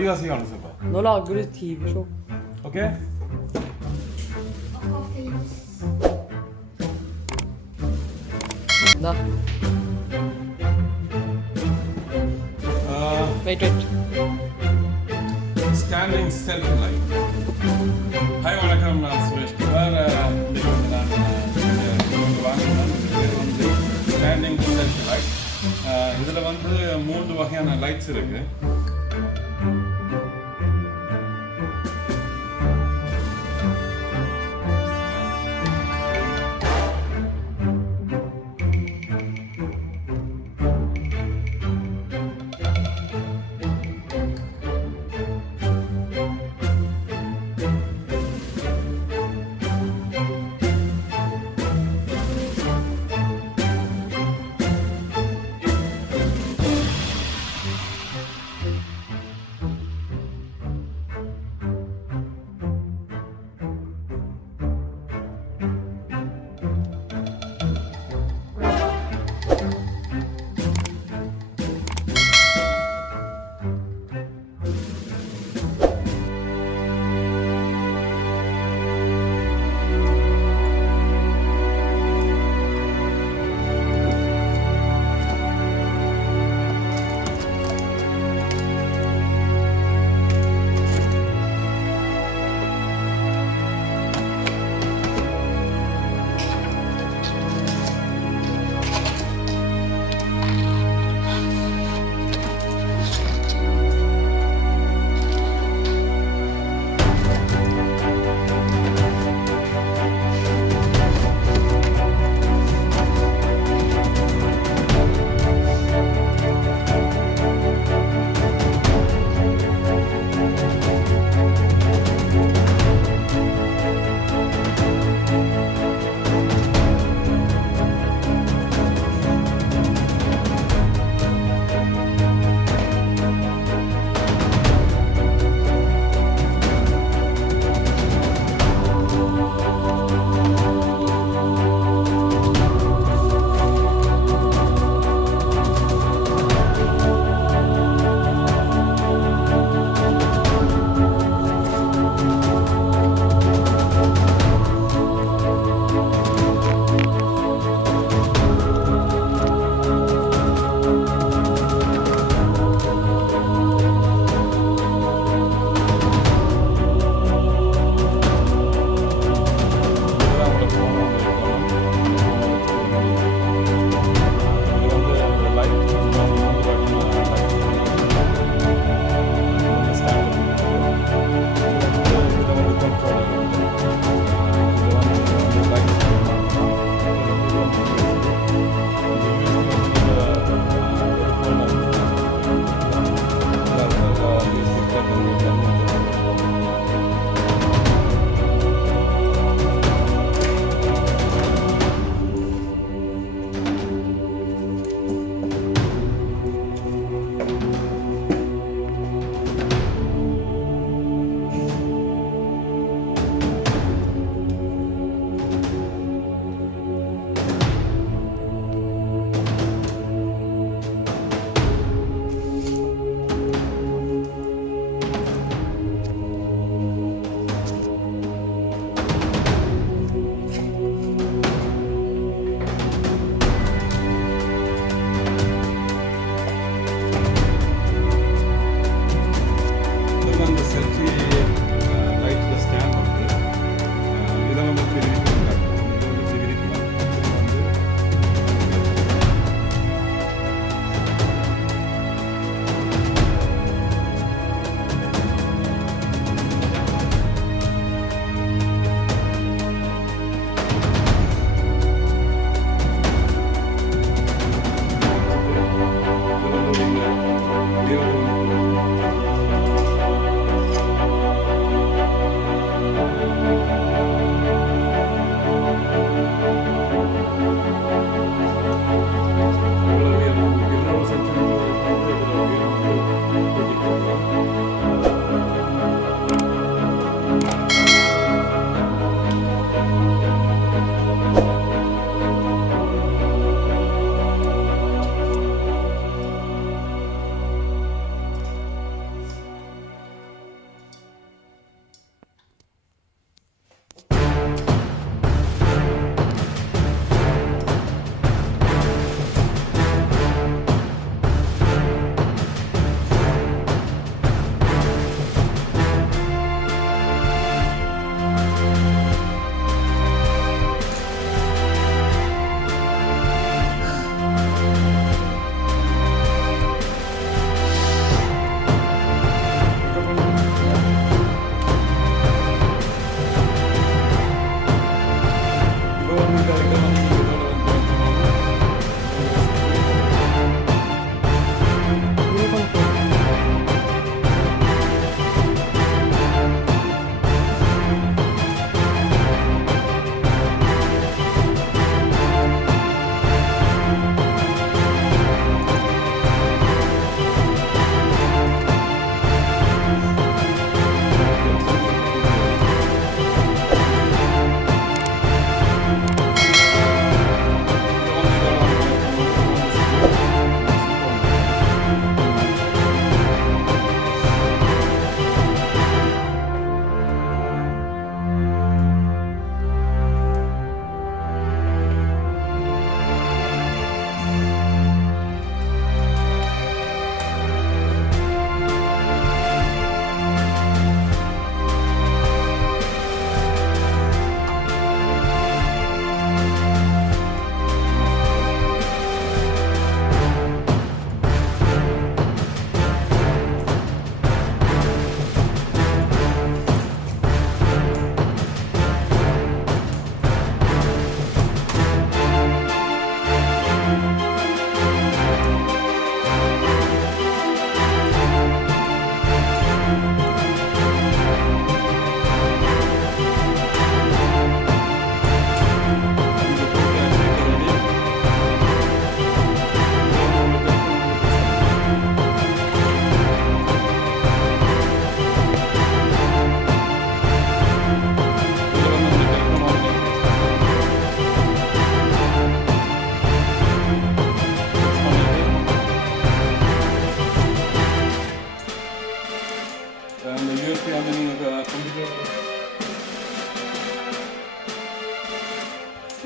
아디다스 가면서 봐. 너랑 그래 TV 쇼. 오케이? 나. Wait. Standing selfie light. Hi, வணக்கம். நான் சுரேஷ் குமார். இன்னைக்கு வந்து நான் ஸ்டாண்டிங் செல்ஃபி லைட். இதில் வந்து 3 வகையான லைட்ஸ் இருக்கு.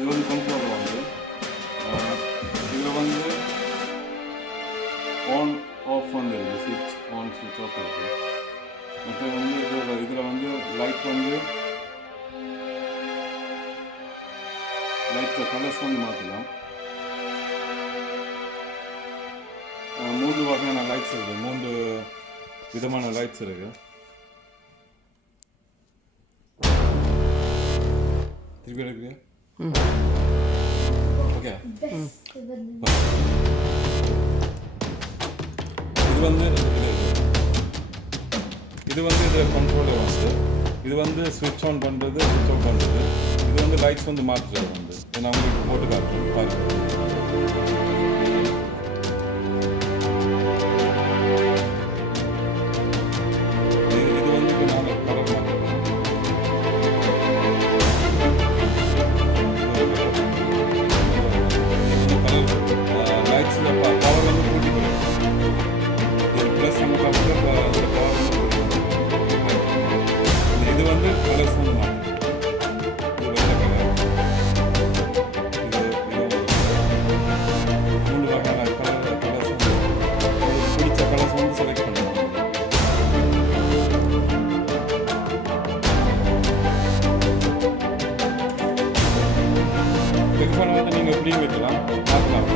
இது வந்து கண்ட்ரோல் வந்து இதில் வந்து ஆன் ஆஃப் வந்து இருக்குது, ஸ்விட்ச் ஆன் ஸ்விட்ச் ஆஃப் இருக்குது. மற்ற வந்து இதில் வந்து லைட்டில் கலர்ஸ் வந்து மாற்றலாம். 3 வகையான லைட்ஸ் இருக்குது, 3 விதமான லைட்ஸ் இருக்குது. திருப்பி எடுக்குறியா? ஓகே. இது வந்து இதில் கண்ட்ரோலர் வந்து இது வந்து ஸ்விட்ச் ஆன் பண்ணுறது, ஸ்விட்ச் ஆஃப் பண்ணுறது. இது வந்து லைட்ஸ் வந்து மாற்றுறது வந்து நான் உங்களுக்கு போட்டு காட்டுறேன் பாருங்கள். இது வந்து இப்போ நான் கலர் மாற்றுறேன். கலர் லைட்ஸில் பவர் வந்து கூட்டி கொடுக்கும். இது ப்ளஸ் நம்ம அதில் பவர் வந்து இது வந்து கலர்ஸ் வந்து மாற்றும். இது வெள்ளை கலர், இது 3 வகையான கலர்ஸ் வந்து உங்களுக்கு பிடிச்ச கலர்ஸ் வந்து செலக்ட் பண்ணலாம். ஹெட்ஃபோனை வந்து நீங்கள் எப்படியும் வைக்கலாம், மாற்றலாம்.